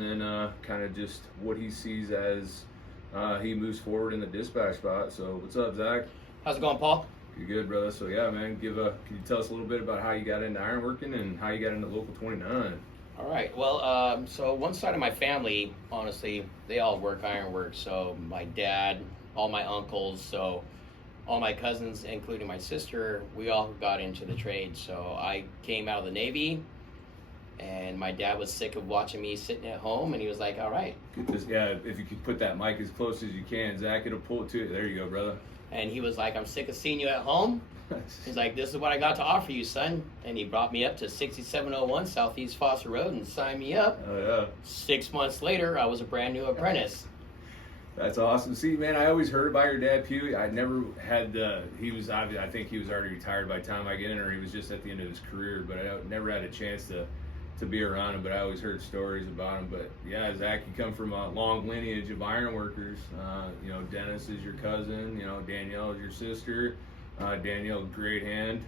and then kind of just what he sees as he moves forward in the dispatch spot. So what's up, Zach? How's it going, Paul? You good, brother? So yeah, man, can you tell us a little bit about how you got into ironworking and how you got into Local 29? All right. Well, so one side of my family, honestly, they all work ironwork. So my dad, all my uncles, so all my cousins, including my sister, we all got into the trade. So I came out of the Navy, and my dad was sick of watching me sitting at home, and he was like, all right. Yeah, if you could put that mic as close as you can, Zach, it'll pull it to it. There you go, brother. And he was like, I'm sick of seeing you at home. He's like, this is what I got to offer you, son. And he brought me up to 6701 Southeast Foster Road and signed me up. Oh, yeah. 6 months later, I was a brand new apprentice. That's awesome. See, man, I always heard about your dad, Pew. I never had I think he was already retired by the time I get in, or he was just at the end of his career, but I never had a chance to be around him, but I always heard stories about him. But yeah, Zach, you come from a long lineage of iron workers. Dennis is your cousin, Danielle is your sister. Danielle, great hand.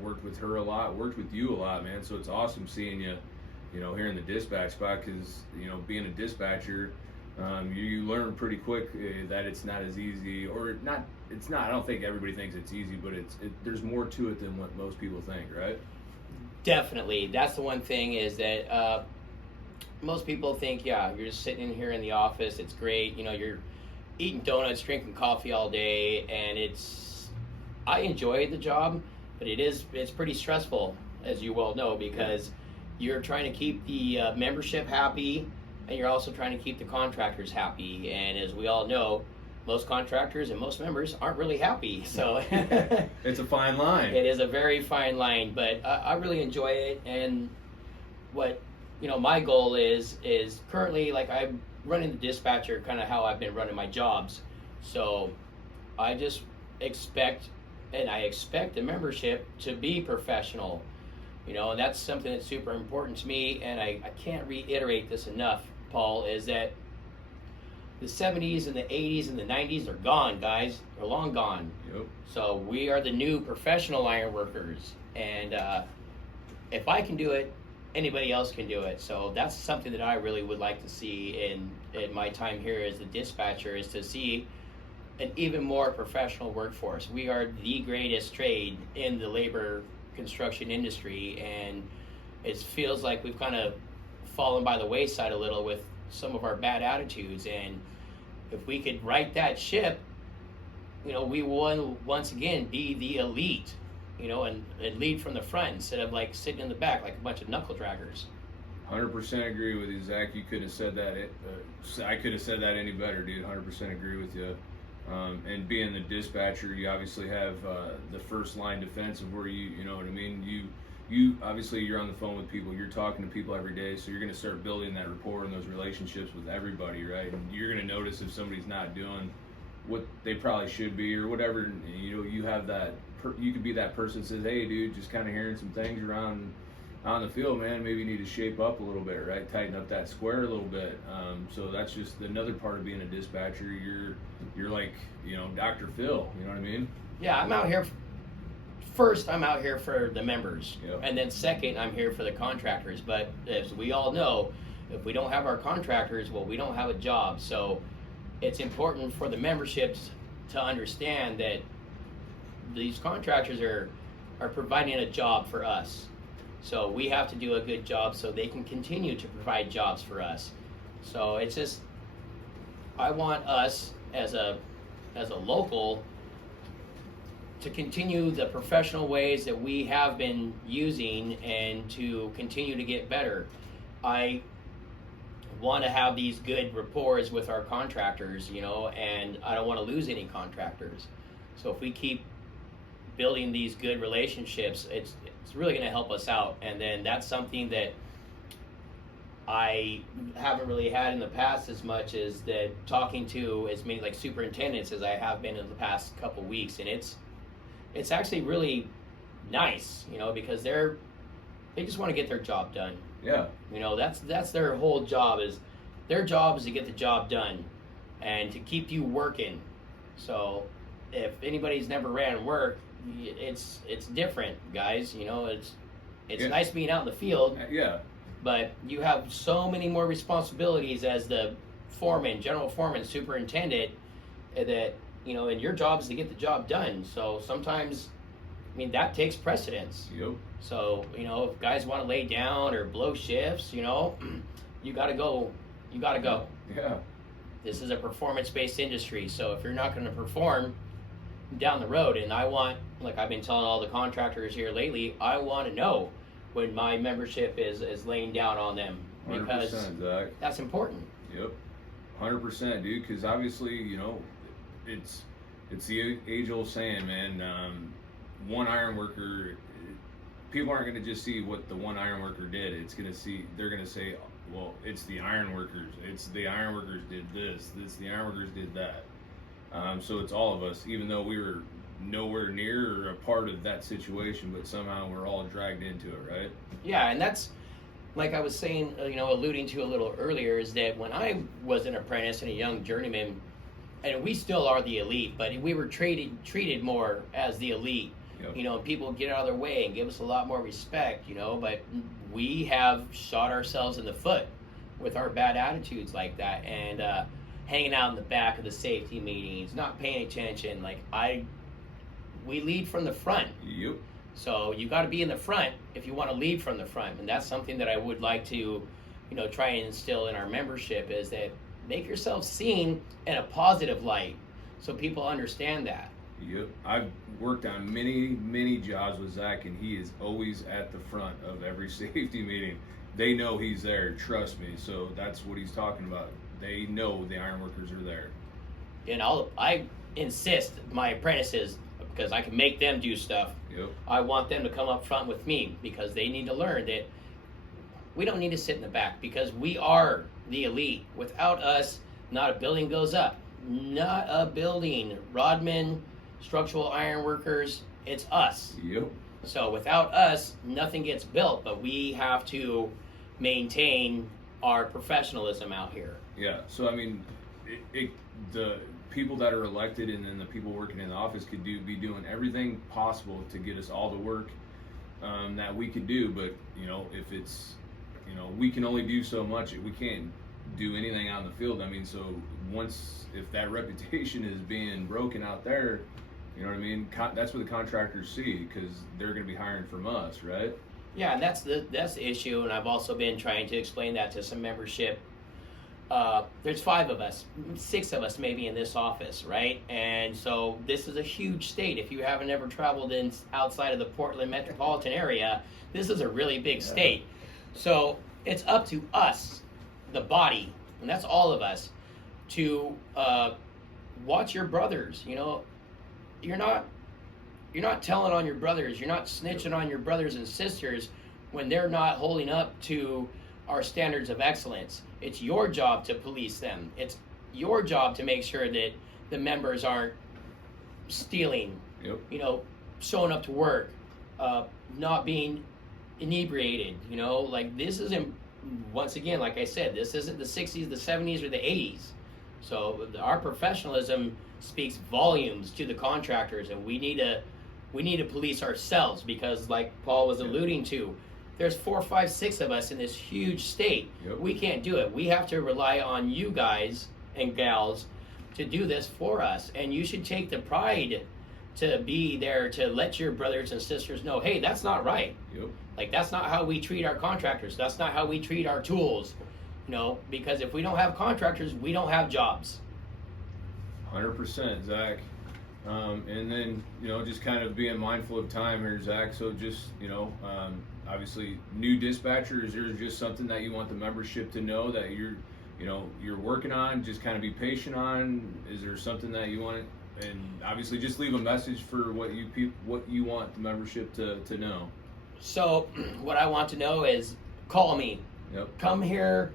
Worked with her a lot, worked with you a lot, man. So it's awesome seeing you, here in the dispatch spot, because, being a dispatcher, you learn pretty quick that it's not as easy, or not, it's not, I don't think everybody thinks it's easy, but there's more to it than what most people think, right? Definitely. That's the one thing is that most people think, yeah, you're just sitting in here in the office, it's great, you're eating donuts, drinking coffee all day, and I enjoy the job, but it's pretty stressful, as you well know, because you're trying to keep the membership happy, and you're also trying to keep the contractors happy. And as we all know, most contractors and most members aren't really happy. So it's a fine line. It is a very fine line, but I really enjoy it. And what my goal is currently, like, I'm running the dispatcher, kind of how I've been running my jobs. So I just expect the membership to be professional, and that's something that's super important to me. And I can't reiterate this enough, Paul, is that the 70s and the 80s and the 90s are gone, guys. They're long gone. Yep. So we are the new professional iron workers. And if I can do it, anybody else can do it. So that's something that I really would like to see in my time here as the dispatcher, is to see an even more professional workforce. We are the greatest trade in the labor construction industry, and it feels like we've kind of fallen by the wayside a little with some of our bad attitudes. And if we could right that ship, we will once again be the elite, and lead from the front instead of like sitting in the back like a bunch of knuckle draggers. 100% agree with you, Zach. You could have said that. I could have said that any better, dude. 100% agree with you. And being the dispatcher, you obviously have the first line defense of where you know what I mean? You obviously, you're on the phone with people, you're talking to people every day, so you're going to start building that rapport and those relationships with everybody, right? And you're going to notice if somebody's not doing what they probably should be or whatever. You have that, you could be that person that says, hey, dude, just kind of hearing some things around on the field, man, maybe you need to shape up a little bit, right? Tighten up that square a little bit. So that's just another part of being a dispatcher. You're like, Dr. Phil, you know what I mean? Yeah, I'm out here. First, I'm out here for the members. Yep. And then second, I'm here for the contractors. But as we all know, if we don't have our contractors, well, we don't have a job. So it's important for the memberships to understand that these contractors are providing a job for us. So we have to do a good job so they can continue to provide jobs for us. So it's just, I want us as a local to continue the professional ways that we have been using and to continue to get better. I want to have these good rapports with our contractors, and I don't want to lose any contractors. So if we keep building these good relationships, it's really going to help us out. And then that's something that I haven't really had in the past as much as that, talking to as many like superintendents as I have been in the past couple weeks. And it's actually really nice, because they just want to get their job done. Yeah. That's their whole job. Their job is to get the job done and to keep you working. So if anybody's never ran work, it's different, guys. It's Yeah. nice being out in the field. Yeah. but you have so many more responsibilities as the foreman, general foreman, superintendent, that, you know, and your job is to get the job done. So sometimes, I mean, that takes precedence. Yep. So, you know, if guys want to lay down or blow shifts, you know, you got to go. You got to go. Yeah. This is a performance-based industry. So if you're not going to perform down the road, and I want, like I've been telling all the contractors here lately, I want to know when my membership is laying down on them, because 100%, Zach. that's important. Yep. 100%, dude. Because obviously, you know, it's the age-old saying, man. One iron worker, people aren't going to just see what the one iron worker did. They're going to say, well, it's the iron workers. It's the iron workers did this. The iron workers did that. So it's all of us, even though we were nowhere near or a part of that situation, but somehow we're all dragged into it, right? Yeah, and that's, like I was saying, you know, alluding to a little earlier, is that when I was an apprentice and a young journeyman, and we still are the elite, but we were treated more as the elite. Yep. You know, people get out of their way and give us a lot more respect, you know, but we have shot ourselves in the foot with our bad attitudes like that, and hanging out in the back of the safety meetings, not paying attention. Like, we lead from the front. Yep. So you got to be in the front if you want to lead from the front, and that's something that I would like to, you know, try and instill in our membership, is that make yourself seen in a positive light, so people understand that. Yep. I've worked on many jobs with Zach, and he is always at the front of every safety meeting. They know he's there, trust me. So that's what he's talking about. They know the iron workers are there. And I insist my apprentices, because I can make them do stuff. Yep. I want them to come up front with me, because they need to learn that we don't need to sit in the back, because we are the elite. Without us, not a building goes up. Not a building. Rodman, structural iron workers, it's us. Yep. So without us, nothing gets built, but we have to maintain our professionalism out here. Yeah. So I mean, the people that are elected and then the people working in the office could be doing everything possible to get us all the work that we could do. But you know, if it's, you know, we can only do so much. We can't do anything out in the field. I mean, so if that reputation is being broken out there, you know what I mean? That's what the contractors see, because they're going to be hiring from us, right? Yeah, and that's the issue, and I've also been trying to explain that to some membership. There's 5 of us, 6 of us maybe in this office, right? And so this is a huge state. If you haven't ever traveled outside of the Portland metropolitan area, this is a really big state. So it's up to us, the body, and that's all of us, to watch your brothers. You know, you're not telling on your brothers, you're not snitching on your brothers and sisters when they're not holding up to our standards of excellence. It's your job to police them. It's your job to make sure that the members aren't stealing, Yep. you know, showing up to work, not being inebriated, you know. Like, this isn't, once again, like I said, this isn't the 60s, the 70s, or the 80s. So our professionalism speaks volumes to the contractors, and we need to police ourselves, because, like Paul was alluding to, there's 4, 5, 6 of us in this huge state. Yep. We can't do it. We have to rely on you guys and gals to do this for us, and you should take the pride to be there to let your brothers and sisters know, hey, that's not right. Yep. Like, that's not how we treat our contractors. That's not how we treat our tools. You know, because if we don't have contractors, we don't have jobs. 100%, Zach. And then, you know, just kind of being mindful of time here, Zach. So just, you know, obviously new dispatchers, is there just something that you want the membership to know that you're working on, just kind of be patient on? Is there something that you want, and obviously just leave a message for what you want the membership to know? So what I want to know is, call me. Yep. Come here.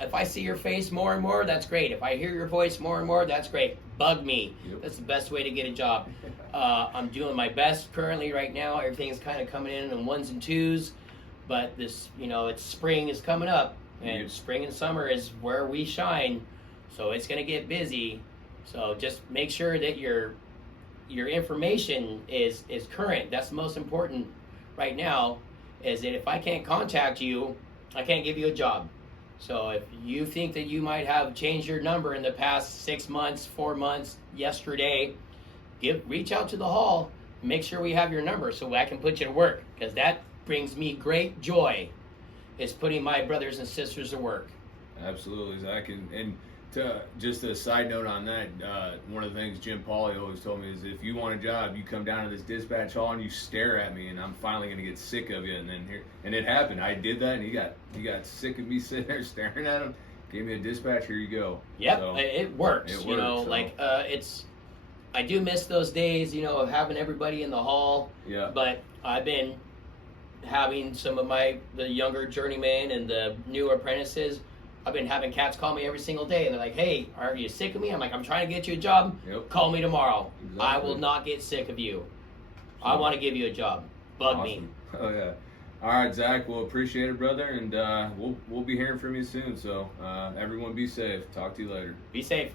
If I see your face more and more, that's great. If I hear your voice more and more, that's great. Bug me. Yep. That's the best way to get a job. I'm doing my best currently right now. Everything's kind of coming in 1s and 2s, but this, you know, it's spring is coming up, and Yep. spring and summer is where we shine. So it's going to get busy. So just make sure that your information is current. That's the most important right now, is that if I can't contact you, I can't give you a job. So if you think that you might have changed your number in the past 6 months, 4 months, yesterday, reach out to the hall, make sure we have your number so I can put you to work, because that brings me great joy, is putting my brothers and sisters to work. Absolutely, Zach. And to just a side note on that, one of the things Jim Pauly always told me is, if you want a job, you come down to this dispatch hall and you stare at me, and I'm finally gonna get sick of you. And it happened. I did that, and he got sick of me sitting there staring at him. Gave me a dispatch. Here you go. Yep, so, it works. You know, so. I do miss those days, of having everybody in the hall. Yeah. But I've been having some of the younger journeymen and the new apprentices. I've been having cats call me every single day, and they're like, "Hey, are you sick of me?" I'm like, "I'm trying to get you a job. Yep. Call me tomorrow. Exactly. I will not get sick of you. I want to give you a job. Bug me." Oh yeah. All right, Zach. Well, appreciate it, brother, and we'll be hearing from you soon. So everyone, be safe. Talk to you later. Be safe.